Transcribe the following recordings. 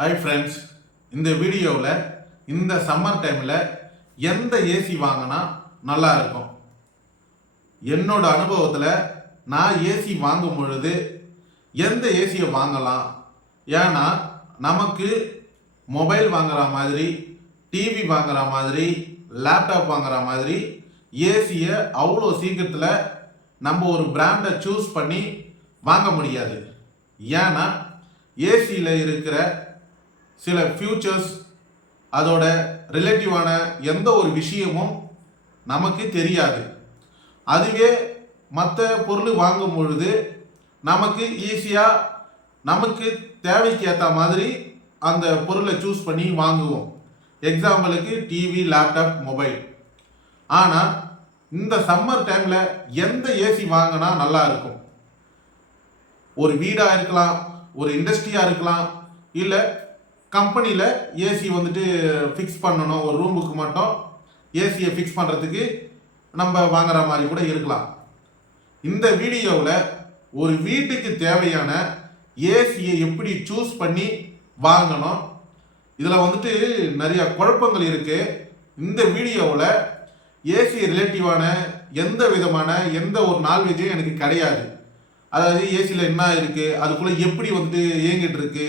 Hi friends, இந்த வீடியோவில் இந்த சம்மர் டைமில் எந்த ஏசி வாங்கினா நல்லா இருக்கும். என்னோட அனுபவத்தில் நான் ஏசி வாங்கும் பொழுது எந்த ஏசியை வாங்கலாம், ஏன்னா நமக்கு மொபைல் வாங்குற மாதிரி, டிவி வாங்குற மாதிரி, லேப்டாப் வாங்குற மாதிரி ஏசியை அவ்வளோ சீக்கிரத்தில் நம்ம ஒரு பிராண்டை சூஸ் பண்ணி வாங்க முடியாது. ஏன்னா ஏசியில் இருக்கிற சில ஃபியூச்சர்ஸ், அதோட ரிலேட்டிவான எந்த ஒரு விஷயமும் நமக்கு தெரியாது. அதுவே மற்ற பொருள் வாங்கும் பொழுது நமக்கு ஈஸியாக நமக்கு தேவைக்கு ஏற்ற மாதிரி அந்த பொருளை சூஸ் பண்ணி வாங்குவோம். எக்ஸாம்பிளுக்கு டிவி, லேப்டாப், மொபைல். ஆனால் இந்த சம்மர் டைமில் எந்த ஏசி வாங்கினா நல்லா இருக்கும்? ஒரு வீடாக இருக்கலாம், ஒரு இண்டஸ்ட்ரியாக இருக்கலாம், இல்லை கம்பெனியில் ஏசி ஃபிக்ஸ் பண்ணணும், ஒரு ரூமுக்கு மட்டும் ஏசியை ஃபிக்ஸ் பண்ணுறதுக்கு நம்ம வாங்குற மாதிரி கூட இருக்கலாம். இந்த வீடியோவில் ஒரு வீட்டுக்கு தேவையான ஏசியை எப்படி சூஸ் பண்ணி வாங்கணும், இதில் நிறைய குழப்பங்கள் இருக்குது. இந்த வீடியோவில் ஏசி ரிலேட்டிவான எந்த விதமான எந்த ஒரு நாலேஜும் எனக்கு கிடையாது. அதாவது ஏசியில் என்ன இருக்குது, அதுக்குள்ளே எப்படி இயங்கிட்டு இருக்கு,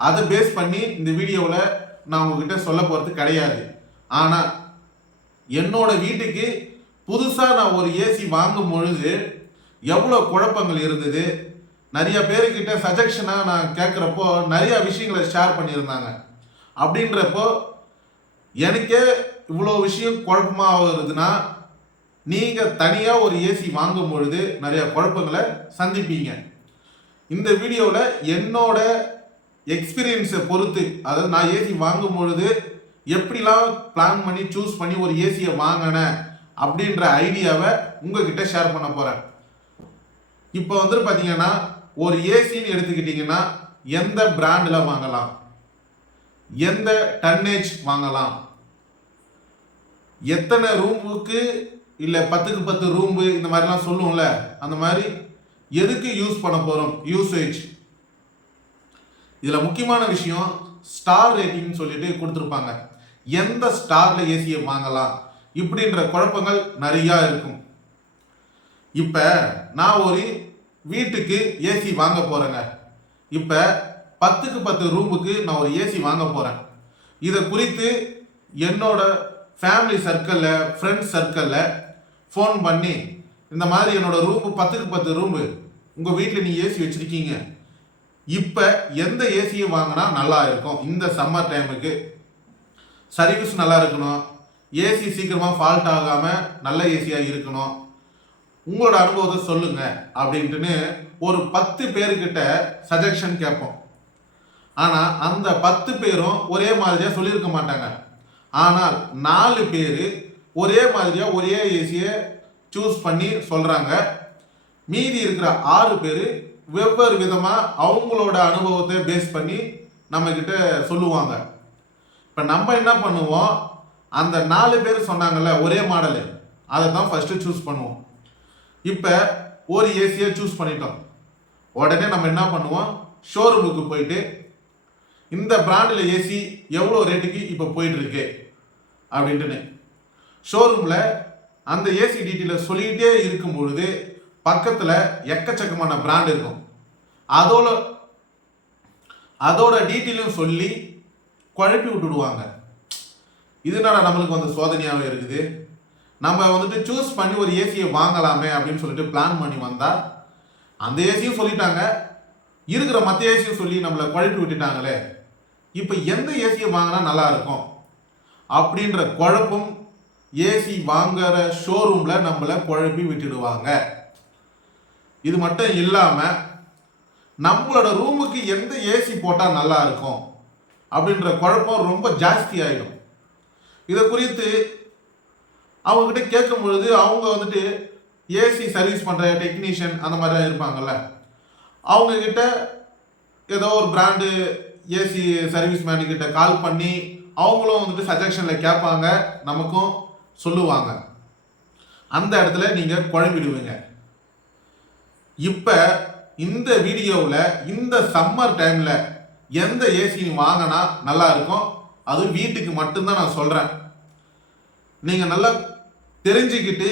அதை பேஸ் பண்ணி இந்த வீடியோவில் நான் உங்ககிட்ட சொல்ல போகிறது கிடையாது. ஆனால் என்னோட வீட்டுக்கு புதுசாக நான் ஒரு ஏசி வாங்கும் பொழுது எவ்வளோ குழப்பங்கள் இருந்தது, நிறைய பேர்கிட்ட சஜஷனாக நான் கேட்குறப்போ நிறைய விஷயங்களை ஷேர் பண்ணியிருந்தாங்க. அப்படின்றப்போ எனக்கே இவ்வளோ விஷயம் குழப்பமாக வருதுன்னா, நீங்கள் தனியாக ஒரு ஏசி வாங்கும் பொழுது நிறைய குழப்பங்களை சந்திப்பீங்க. இந்த வீடியோவில் என்னோட எக்ஸ்பீரியன்ஸை பொறுத்து, அதாவது நான் ஏசி வாங்கும் பொழுது எப்படிலாம் பிளான் பண்ணி சூஸ் பண்ணி ஒரு ஏசியை வாங்கினேன் அப்படின்ற ஐடியாவை உங்ககிட்ட ஷேர் பண்ண போகிறேன். இப்போ பார்த்தீங்கன்னா ஒரு ஏசின்னு எடுத்துக்கிட்டிங்கன்னா எந்த பிராண்டில் வாங்கலாம், எந்த டன்னேஜ் வாங்கலாம், எத்தனை ரூமுக்கு, இல்லை 10க்கு 10 ரூம்பு, இந்த மாதிரிலாம் சொல்லுவோம்ல, அந்த மாதிரி எதுக்கு யூஸ் பண்ண போகிறோம், யூசேஜ். இதில் முக்கியமான விஷயம் ஸ்டார் ரேட்டிங்னு சொல்லிட்டு கொடுத்துருப்பாங்க. எந்த ஸ்டாரில் ஏசியை வாங்கலாம் இப்படின்ற குழப்பங்கள் நிறையா இருக்கும். இப்போ நான் ஒரு வீட்டுக்கு ஏசி வாங்க போகிறேங்க. இப்போ 10க்கு 10 ரூமுக்கு நான் ஒரு ஏசி வாங்க போகிறேன். இதை குறித்து என்னோட ஃபேமிலி சர்க்கிளில், ஃப்ரெண்ட்ஸ் சர்க்கிளில் ஃபோன் பண்ணி, இந்த மாதிரி என்னோட ரூமு 10க்கு 10 ரூமு, உங்கள் வீட்டில் நீ ஏசி வச்சுருக்கீங்க, இப்போ எந்த ஏசியை வாங்கினா நல்லா இருக்கும், இந்த சம்மர் டைமுக்கு சர்வீஸ் நல்லா இருக்கணும், ஏசி சீக்கிரமாக ஃபால்ட் ஆகாமல் நல்ல ஏசியாக இருக்கணும், உங்களோட அனுபவத்தை சொல்லுங்கள் அப்படின்ட்டுன்னு ஒரு 10 பேர்கிட்ட சஜஷன் கேட்போம். ஆனால் அந்த 10 பேரும் ஒரே மாதிரியாக சொல்லியிருக்க மாட்டாங்க. ஆனால் 4 பேர் ஒரே மாதிரியாக ஒரே ஏசியை சூஸ் பண்ணி சொல்கிறாங்க. மீதி இருக்கிற 6 பேர் வெவ்வேறு விதமாக அவங்களோட அனுபவத்தை பேஸ் பண்ணி நம்மக்கிட்ட சொல்லுவாங்க. இப்போ நம்ம என்ன பண்ணுவோம், அந்த 4 பேர் சொன்னாங்கல்ல ஒரே மாடலு, அதை தான் ஃபஸ்ட்டு சூஸ் பண்ணுவோம். இப்போ ஒரு ஏசியை சூஸ் பண்ணிட்டோம். உடனே நம்ம என்ன பண்ணுவோம், ஷோரூமுக்கு போயிட்டு இந்த பிராண்டில் ஏசி எவ்வளோ ரேட்டுக்கு இப்போ போயிட்டுருக்கு அப்படின்ட்டுன்னு ஷோரூமில் அந்த ஏசி டீட்டெயிலை சொல்லிக்கிட்டே இருக்கும் பொழுது பக்கத்தில் எக்கச்சக்கமான பிராண்ட் இருக்கும். அதோட டீட்டெயிலும் சொல்லி குழப்பி விட்டுடுவாங்க. இதனால நம்மளுக்கு சோதனையாகவே இருக்குது. நம்ம சூஸ் பண்ணி ஒரு ஏசியை வாங்கலாமே அப்படின்னு சொல்லிட்டு பிளான் பண்ணி வந்தால் அந்த ஏசியும் சொல்லிட்டாங்க, இருக்கிற மற்ற ஏசியும் சொல்லி நம்மளை குழப்பி விட்டுட்டாங்களே, இப்போ எந்த ஏசியை வாங்கினா நல்லா இருக்கும் அப்படின்ற குழப்பம் ஏசி வாங்குற ஷோரூமில் நம்மளை குழப்பி விட்டுடுவாங்க. இது மட்டும் இல்லாமல் நம்மளோட ரூமுக்கு எந்த ஏசி போட்டால் நல்லா இருக்கும் அப்படின்ற குழப்பம் ரொம்ப ஜாஸ்தி ஆகிடும். இதை குறித்து அவங்ககிட்ட கேட்கும் பொழுது அவங்க ஏசி சர்வீஸ் பண்ணுற டெக்னீஷியன் அந்த மாதிரிலாம் இருப்பாங்கள்ல, அவங்கக்கிட்ட ஏதோ ஒரு பிராண்டு ஏசி சர்வீஸ் மேனுக்கிட்ட கால் பண்ணி அவங்களும் சஜஷனில் கேட்பாங்க, நமக்கும் சொல்லுவாங்க. அந்த இடத்துல நீங்கள் குழம்பிடுவீங்க. இப்போ இந்த வீடியோவில் இந்த சம்மர் டைமில் எந்த ஏசி வாங்கினா நல்லா இருக்கும், அது வீட்டுக்கு மட்டும்தான் நான் சொல்கிறேன். நீங்கள் நல்லா தெரிஞ்சுக்கிட்டு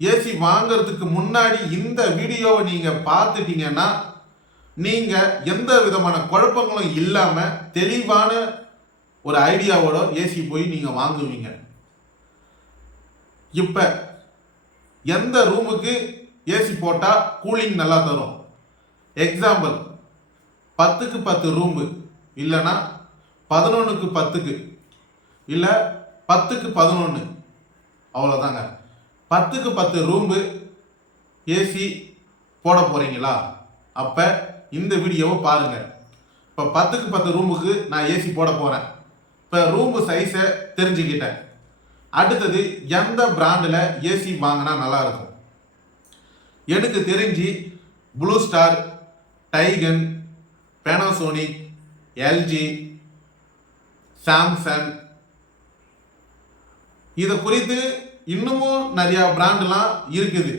ஏசி வாங்கிறதுக்கு முன்னாடி இந்த வீடியோவை நீங்கள் பார்த்துட்டீங்கன்னா நீங்கள் எந்த விதமான குழப்பங்களும் இல்லாமல் தெளிவான ஒரு ஐடியாவோட ஏசி போய் நீங்கள் வாங்குவீங்க. இப்போ எந்த ரூமுக்கு ஏசி போட்டால் கூலிங் நல்லா தரும்? எக்ஸாம்பிள் 10க்கு 10 ரூமு, இல்லைன்னா 11க்கு 10க்கு, இல்லை 10க்கு 11, அவ்வளோதாங்க. 10க்கு 10 ரூமு ஏசி போட போகிறீங்களா? அப்போ இந்த வீடியோவை பாருங்கள். இப்போ 10க்கு 10 ரூமுக்கு நான் ஏசி போட போகிறேன். இப்போ ரூமு சைஸை தெரிஞ்சுக்கிட்டேன். அடுத்தது எந்த பிராண்டில் ஏசி வாங்கினா நல்லாயிருக்கும்? எனக்கு தெரிஞ்சு Blue Star, Daikin, Panasonic, LG, Samsung, இதை குறித்து இன்னமும் நிறையா பிராண்டெலாம் இருக்குது.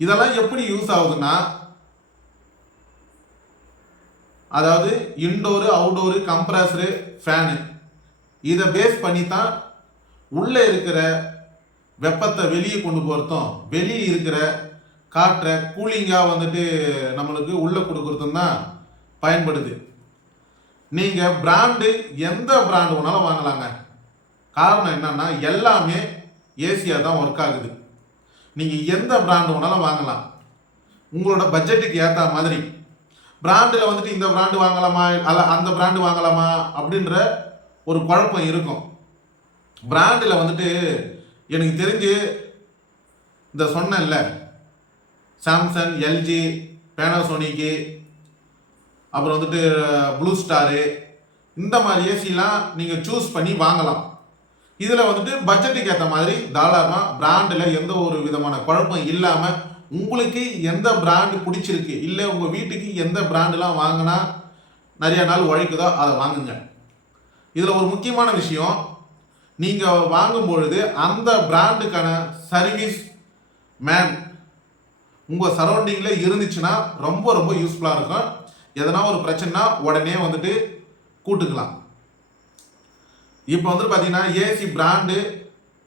இதெல்லாம் எப்படி யூஸ் ஆகுதுன்னா, அதாவது இன்டோரு, அவுடோரு, கம்ப்ரஸரு, ஃபேனு, இதை பேஸ் பண்ணி தான் உள்ளே இருக்கிற வெப்பத்தை வெளியே கொண்டு போகிறதும், வெளியே இருக்கிற காற்றை கூலிங்காக நம்மளுக்கு உள்ளே கொடுக்குறதும் தான் பயன்படுது. நீங்கள் பிராண்டு எந்த பிராண்டு வேணாலும் வாங்கலாங்க. காரணம் என்னன்னா எல்லாமே ஏசியாக தான் ஒர்க் ஆகுது. நீங்கள் எந்த பிராண்டு வேணாலும் வாங்கலாம், உங்களோட பட்ஜெட்டுக்கு ஏற்ற மாதிரி. பிராண்டில் இந்த பிராண்டு வாங்கலாமா அல்ல அந்த பிராண்டு வாங்கலாமா அப்படின்ற ஒரு குழப்பம் இருக்கும். பிராண்டில் எனக்கு தெரிஞ்சு இந்த சொன்னேன்ல, சாம்சங், எல்ஜி, பேனாசோனிக்கு, அப்புறம் ப்ளூ ஸ்டாரு, இந்த மாதிரி ஏசிலாம் நீங்கள் சூஸ் பண்ணி வாங்கலாம். இதில் பட்ஜெட்டுக்கு ஏற்ற மாதிரி தாராளமாக பிராண்டில் எந்த ஒரு விதமான குழப்பம் இல்லாமல் உங்களுக்கு எந்த பிராண்டு பிடிச்சிருக்கு, இல்லை உங்கள் வீட்டுக்கு எந்த பிராண்டுலாம் வாங்கினா நிறைய நாள் உழைக்குதோ அதை வாங்குங்க. இதில் ஒரு முக்கியமான விஷயம், நீங்கள் வாங்கும் பொழுது அந்த பிராண்டுக்கான சர்வீஸ் மேன் உங்கள் சரௌண்டிங்கில் இருந்துச்சுன்னா ரொம்ப ரொம்ப யூஸ்ஃபுல்லாக இருக்கும். எதனா ஒரு பிரச்சனைனா உடனே கூட்டுக்கலாம். இப்போ பார்த்தீங்கன்னா ஏசி பிராண்டு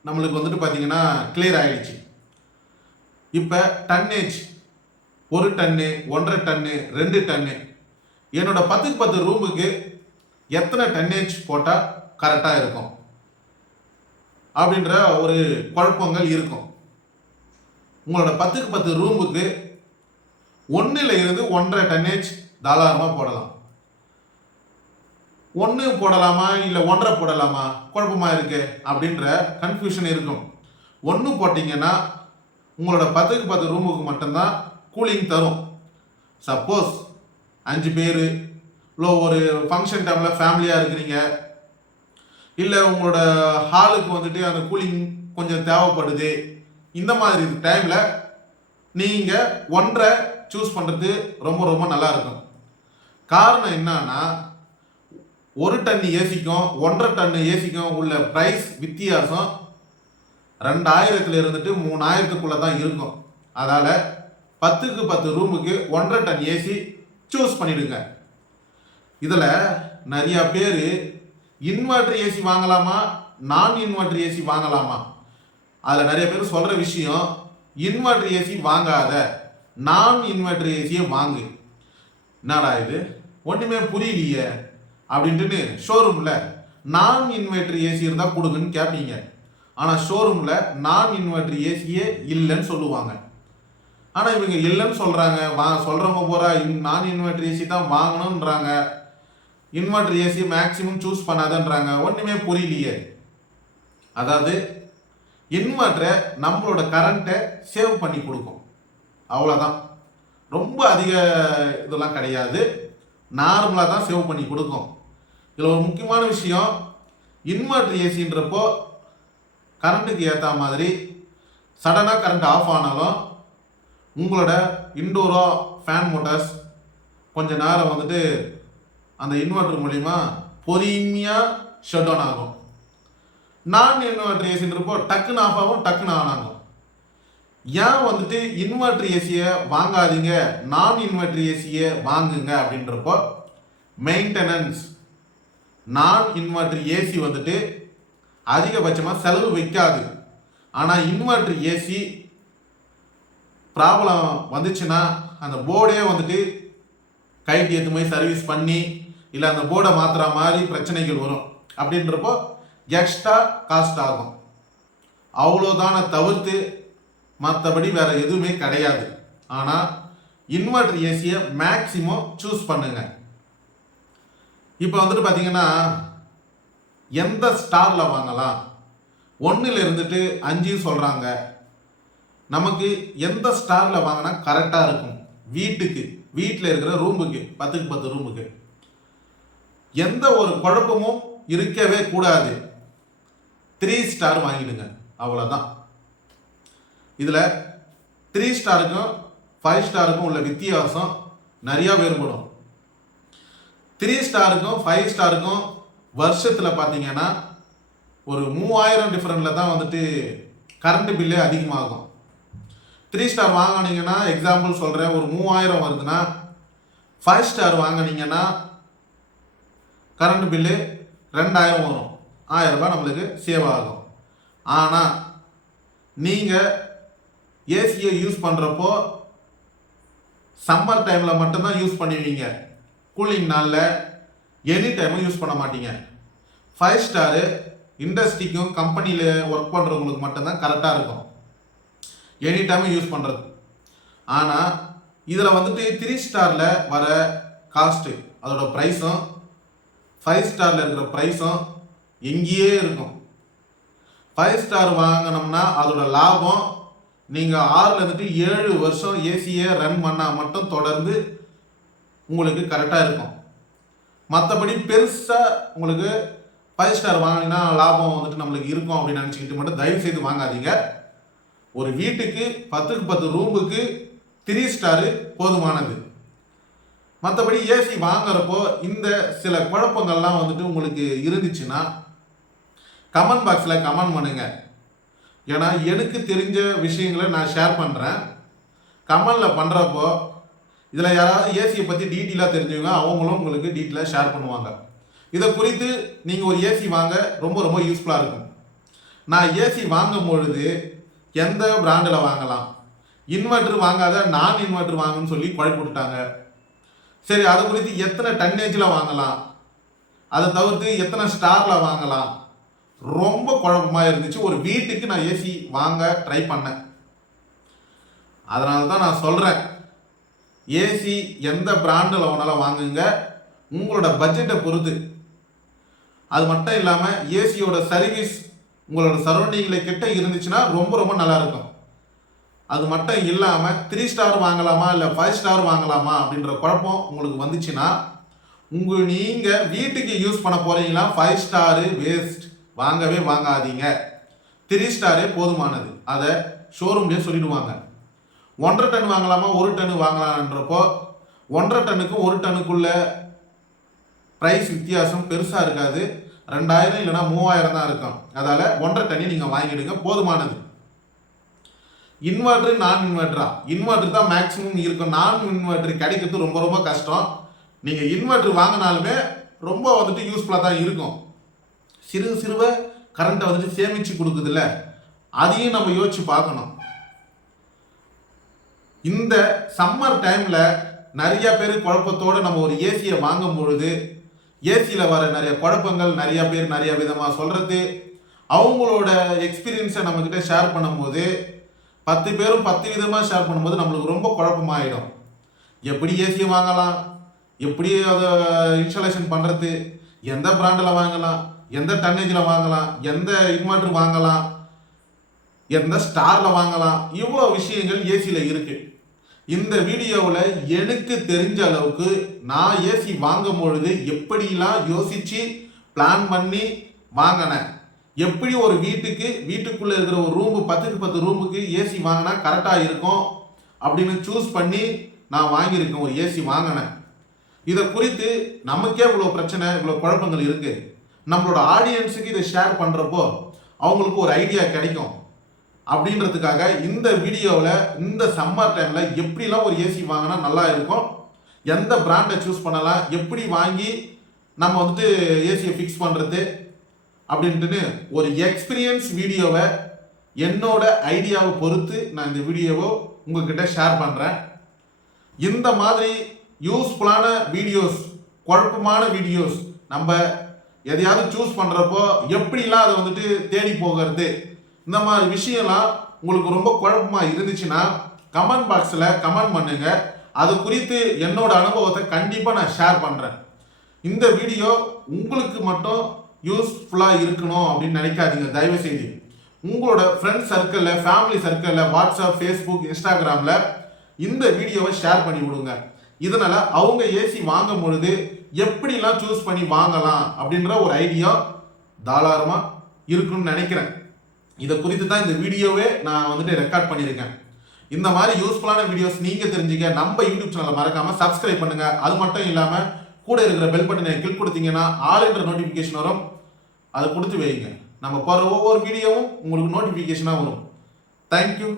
நம்மளுக்கு பார்த்தீங்கன்னா கிளியர் ஆகிடுச்சு. இப்போ டன்னேஜ் 1 டன்னு, 1.5 டன்னு, 2 டன்னு, என்னோட 10க்கு 10 ரூமுக்கு எத்தனை டன்னேஜ் போட்டால் கரெக்டாக இருக்கும் அப்படின்ற ஒரு குழப்பங்கள் இருக்கும். உங்களோட 10க்கு 10 ரூமுக்கு 1லிருந்து 1.5 டன்னேஜ் தாராளமாக போடலாம். 1 போடலாமா இல்லை 1.5 போடலாமா, குழப்பமாக இருக்கு அப்படின்ற கன்ஃபியூஷன் இருக்கும். 1 போட்டிங்கன்னா உங்களோட 10க்கு 10 ரூமுக்கு மட்டும்தான் கூலிங் தரும். சப்போஸ் 5 பேர் இல்லை ஒரு ஃபங்க்ஷன் டைமில் ஃபேமிலியாக இருக்கிறீங்க, இல்லை உங்களோட ஹாலுக்கு அந்த கூலிங் கொஞ்சம் தேவைப்படுது, இந்த மாதிரி டைமில் நீங்கள் 1.5 சூஸ் பண்ணுறது ரொம்ப ரொம்ப நல்லா இருக்கும். காரணம் என்னன்னா 1 டன் ஏசிக்கும் 1.5 டன் ஏசிக்கும் உள்ள ப்ரைஸ் வித்தியாசம் 2000 3000க்குள்ளே தான் இருக்கும். அதால் 10க்கு 10 ரூமுக்கு 1.5 டன் ஏசி சூஸ் பண்ணிடுங்க. இதில் நிறையா பேர் இன்வெர்டர் ஏசி வாங்கலாமா, நான் இன்வெர்டர் ஏசி வாங்கலாமா, அதில் நிறைய பேர் சொல்கிற விஷயம், இன்வெர்டர் ஏசி வாங்காத, நான் இன்வெர்டர் ஏசியை வாங்கு. என்னடா இது ஒன்றுமே புரியலையே அப்படின்ட்டு ஷோரூமில் நான் இன்வெர்டர் ஏசி இருந்தால் கொடுங்கன்னு கேட்பீங்க. ஆனால் ஷோரூமில் நான் இன்வெர்டர் ஏசியே இல்லைன்னு சொல்லுவாங்க. ஆனால் இவங்க இல்லைன்னு சொல்கிறாங்க, சொல்கிறவங்க பூரா நான் இன்வெர்டர் ஏசி தான் வாங்கணுன்றாங்க, இன்வெர்டர் ஏசி மேக்ஸிமம் சூஸ் பண்ணாதன்றாங்க. ஒன்றுமே புரியலையே. அதாவது இன்வெர்டரை நம்மளோட கரண்ட்டை சேவ் பண்ணி கொடுக்கும், அவ்வளோதான். ரொம்ப அதிக இதெல்லாம் கிடையாது, நார்மலாக தான் சேவ் பண்ணி கொடுக்கும். இதில் ஒரு முக்கியமான விஷயம், இன்வெர்டர் ஏசின்றப்போ கரண்ட்டுக்கு ஏற்ற மாதிரி சடனாக கரண்ட் ஆஃப் ஆனாலும் உங்களோட இன்டோரோ ஃபேன் மோட்டார்ஸ் கொஞ்ச நேரம் அந்த இன்வெர்டர் மூலிமா பொறுமையாக ஷட் டவுன் ஆகும். நான் இன்வெர்டர் ஏசின்றப்போ டக்குன்னு ஆஃப் ஆகும், டக்குன்னு ஆன் ஆகும். ஏன் இன்வெர்டர் ஏசியை வாங்காதீங்க, நான் இன்வெர்டர் ஏசியை வாங்குங்க அப்படின்றப்போ மெயின்டெனன்ஸ். நான் இன்வெர்டர் ஏசி வந்துட்டு அதிகபட்சமாக செலவு வைக்காது. ஆனால் இன்வெர்டர் ஏசி ப்ராப்ளம் வந்துச்சுன்னா அந்த போர்டே வந்துட்டு கைட்டு ஏற்று போய் சர்வீஸ் பண்ணி இல்லை அந்த போர்டை மாற்றுற மாதிரி பிரச்சனைகள் வரும். அப்படின்றப்போ எக்ஸ்ட்ரா காஸ்ட் ஆகும். அவ்வளோதான தவிர்த்து மற்றபடி வேற எதுவுமே கிடையாது. ஆனால் இன்வெர்டர் ஏசியை மேக்சிமம் சூஸ் பண்ணுங்க. இப்போ வந்துட்டு பார்த்தீங்கன்னா எந்த ஸ்டாரில் வாங்கலாம், 1ல் இருந்துட்டு 5 சொல்கிறாங்க. நமக்கு எந்த ஸ்டாரில் வாங்கினா கரெக்டாக இருக்கும், வீட்டில் இருக்கிற ரூமுக்கு 10க்கு 10 ரூமுக்கு எந்த ஒரு குழப்பமும் இருக்கவே கூடாது. 3 ஸ்டார் வாங்கிடுங்க, அவ்வளோதான். இதில் 3 ஸ்டாருக்கும் 5 ஸ்டாருக்கும் உள்ள வித்தியாசம் நிறையா வேறுபடும். 3 ஸ்டாருக்கும் 5 ஸ்டாருக்கும் வருஷத்தில் பார்த்தீங்கன்னா ஒரு 3000 டிஃப்ரெண்டில் தான் வந்துட்டு கரண்ட் பில்லே அதிகமாகும். 3 ஸ்டார் வாங்கினீங்கன்னா எக்ஸாம்பிள் சொல்கிறேன், ஒரு 3000 வருதுன்னா 5 ஸ்டார் வாங்கினீங்கன்னா கரண்ட் பில்லு 2000 வரும். 1000 ரூபாய் நம்மளுக்கு சேவ் ஆகும். ஆனால் நீங்கள் ஏசியை யூஸ் பண்ணுறப்போ சம்மர் டைமில் மட்டும்தான் யூஸ் பண்ணுவீங்க. கூலிங் நாளில் எனி டைமும் யூஸ் பண்ண மாட்டீங்க. 5 ஸ்டாரு இண்டஸ்ட்ரிக்கும் கம்பெனியில் ஒர்க் பண்ணுறவங்களுக்கு மட்டும்தான் கரெக்டாக இருக்கும் எனி டைமும் யூஸ் பண்ணுறது. ஆனால் இதில் வந்துட்டு 3 ஸ்டாரில் வர காஸ்ட்டு அதோட ப்ரைஸும் 5 ஸ்டாரில் இருக்கிற ப்ரைஸும் எங்கேயே இருக்கும். 5 ஸ்டார் வாங்கினோம்னா அதோட லாபம் நீங்கள் 6லேருந்து 7 வருஷம் ஏசியை ரன் பண்ணால் மட்டும் தொடர்ந்து உங்களுக்கு கரெக்டாக இருக்கும். மற்றபடி பெருசாக உங்களுக்கு 5 ஸ்டார் வாங்கினீங்கன்னா லாபம் வந்துட்டு நம்மளுக்கு இருக்கும் அப்படின்னு நினச்சிக்கிட்டு மட்டும் தயவு செய்து வாங்காதீங்க. ஒரு வீட்டுக்கு 10க்கு 10 ரூமுக்கு 3 ஸ்டாரு போதுமானது. மற்றபடி ஏசி வாங்குறப்போ இந்த சில குழப்பங்கள்லாம் வந்துட்டு உங்களுக்கு இருந்துச்சுன்னா கமெண்ட் பாக்ஸில் கமெண்ட் பண்ணுங்க. ஏன்னா எனக்கு தெரிஞ்ச விஷயங்களை நான் ஷேர் பண்ணுறேன். கமெண்டில் பண்ணுறப்போ இதில் யாராவது ஏசியை பற்றி டீட்டெயிலாக தெரிஞ்சவங்க அவங்களும் உங்களுக்கு டீட்டெயிலாக ஷேர் பண்ணுவாங்க. இதை குறித்து நீங்கள் ஒரு ஏசி வாங்க ரொம்ப ரொம்ப யூஸ்ஃபுல்லாக இருக்கும். நான் ஏசி வாங்கும் பொழுது எந்த பிராண்டில் வாங்கலாம், இன்வெர்டர் வாங்காத நான் இன்வெர்டர் வாங்கன்னு சொல்லி குழப்பி விட்டுட்டாங்க. சரி, அதை குறித்து எத்தனை டன்னேஜில் வாங்கலாம், அதை தவிர்த்து எத்தனை ஸ்டாரில் வாங்கலாம், ரொம்ப குழப்பமாக இருந்துச்சு. ஒரு வீட்டுக்கு நான் ஏசி வாங்க ட்ரை பண்ணேன். அதனால தான் நான் சொல்கிறேன், ஏசி எந்த பிராண்டில் வேணாலும் வாங்குங்க, உங்களோட பட்ஜெட்டை பொறுத்து. அது மட்டும் இல்லாமல் ஏசியோட சர்வீஸ் உங்களோட சரௌண்டிங்கில் கிட்ட இருந்துச்சுன்னா ரொம்ப ரொம்ப நல்லாயிருக்கும். அது மட்டும் இல்லாமல் 3 ஸ்டார் வாங்கலாமா இல்லை 5 ஸ்டார் வாங்கலாமா அப்படின்ற குழப்பம் உங்களுக்கு வந்துச்சுன்னா நீங்கள் வீட்டுக்கு யூஸ் பண்ண போகிறீங்களா 5 ஸ்டாரு வேஸ்ட், வாங்கவே வாங்காதீங்க. 3 ஸ்டாரே போதுமானது. அதை ஷோரூம்லேயே சொல்லிடுவாங்க. 1.5 டன் வாங்கலாமா 1 டன் வாங்கலான்றப்போ 1.5 டன்னுக்கும் 1 டன்னுக்குள்ள ப்ரைஸ் வித்தியாசம் பெருசாக இருக்காது. 2000 இல்லைனா 3000 தான் இருக்கும். அதால் 1.5 டன்னையும் நீங்கள் வாங்கிடுங்க, போதுமானது. இன்வெர்டர் நான் இன்வெர்டரா, இன்வெர்டர் தான் மேக்ஸிமம் இருக்கும். நான் இன்வெர்டர் கிடைக்கிறது ரொம்ப ரொம்ப கஷ்டம். நீங்கள் இன்வெர்டர் வாங்கினாலுமே ரொம்ப வந்துட்டு யூஸ்ஃபுல்லாக தான் இருக்கும். சிறுவ கரண்ட்டை வந்துட்டு சேமித்து கொடுக்குதுல்ல, அதையும் நம்ம யோசிச்சு பார்க்கணும். இந்த சம்மர் டைமில் நிறைய பேர் குழப்பத்தோடு நம்ம ஒரு ஏசியை வாங்கும் பொழுது ஏசியில் வர நிறைய குழப்பங்கள், நிறைய பேர் நிறைய விதமாக சொல்கிறது, அவங்களோட எக்ஸ்பீரியன்ஸை நம்மக்கிட்ட ஷேர் பண்ணும்போது 10 பேரும் 10 விதமாக ஷேர் பண்ணும்போது நம்மளுக்கு ரொம்ப குழப்பமாயிடும். எப்படி ஏசியை வாங்கலாம், எப்படி அதை இன்ஸ்டாலேஷன் பண்ணுறது, எந்த பிராண்டில் வாங்கலாம், எந்த டன்னேஜில் வாங்கலாம், எந்த இன்வெர்டர் வாங்கலாம், எந்த ஸ்டாரில் வாங்கலாம், இவ்வளோ விஷயங்கள் ஏசியில் இருக்குது. இந்த வீடியோவில் எனக்கு தெரிஞ்ச அளவுக்கு நான் ஏசி வாங்கும் பொழுது எப்படிலாம் யோசித்து பிளான் பண்ணி வாங்கினேன், எப்படி ஒரு வீட்டுக்குள்ளே இருக்கிற ஒரு ரூமு 10க்கு 10 ரூமுக்கு ஏசி வாங்கினா கரெக்டாக இருக்கும் அப்படின்னு சூஸ் பண்ணி நான் வாங்கியிருக்கேன், ஒரு ஏசி வாங்கினேன். இதை குறித்து நமக்கே இவ்வளோ பிரச்சனை, இவ்வளோ குழப்பங்கள் இருக்குது. நம்மளோட ஆடியன்ஸுக்கு இதை ஷேர் பண்ணுறப்போ அவங்களுக்கு ஒரு ஐடியா கிடைக்கும். அப்படின்றதுக்காக இந்த வீடியோவில் இந்த சம்மர் டைமில் எப்படிலாம் ஒரு ஏசி வாங்கினா நல்லா இருக்கும், எந்த பிராண்டை சூஸ் பண்ணலாம், எப்படி வாங்கி நம்ம வந்துட்டு ஏசியை ஃபிக்ஸ் பண்ணுறது அப்படின்ட்டுன்னு ஒரு எக்ஸ்பீரியன்ஸ் வீடியோவை என்னோட ஐடியாவை பொறுத்து நான் இந்த வீடியோவை உங்ககிட்ட ஷேர் பண்ணுறேன். இந்த மாதிரி யூஸ்ஃபுல்லான வீடியோஸ், குழப்பமான வீடியோஸ், நம்ம எதையாவது சூஸ் பண்ணுறப்போ எப்படிலாம் அதை வந்துட்டு தேடி போகிறது, இந்த மாதிரி விஷயம்லாம் உங்களுக்கு ரொம்ப குழப்பமாக இருந்துச்சுன்னா கமெண்ட் பாக்ஸில் கமெண்ட் பண்ணுங்க. அது குறித்து என்னோட அனுபவத்தை கண்டிப்பாக நான் ஷேர் பண்ணுறேன். இந்த வீடியோ உங்களுக்கு மட்டும் யூஸ்ஃபுல்லாக இருக்கணும் அப்படின்னு நினைக்காதீங்க. தயவு செய்து உங்களோட ஃப்ரெண்ட்ஸ் சர்க்கிளில், ஃபேமிலி சர்க்கிளில், வாட்ஸ்அப், ஃபேஸ்புக், இன்ஸ்டாகிராமில் இந்த வீடியோவை ஷேர் பண்ணி விடுங்க. இதனால அவங்க ஏசி வாங்கும் பொழுது எப்படிலாம் சூஸ் பண்ணி வாங்கலாம் அப்படின்ற ஒரு ஐடியா தாராளமாக இருக்குன்னு நினைக்கிறேன். இதை குறித்து தான் இந்த வீடியோவே நான் வந்துட்டு ரெக்கார்ட் பண்ணியிருக்கேன். இந்த மாதிரி யூஸ்ஃபுல்லான வீடியோஸ் நீங்கள் தெரிஞ்சுக்க நம்ம யூடியூப் சேனலை மறக்காமல் சப்ஸ்கிரைப் பண்ணுங்கள். அது மட்டும் இல்லாமல் கூட இருக்கிற பெல் பட்டனை கிளிக் கொடுத்தீங்கன்னா ஆல் என்ற நோட்டிஃபிகேஷன் வரும். அதை கொடுத்து வைங்க. நம்ம போகிற ஒவ்வொரு வீடியோவும் உங்களுக்கு நோட்டிஃபிகேஷனாக வரும். தேங்க்யூ.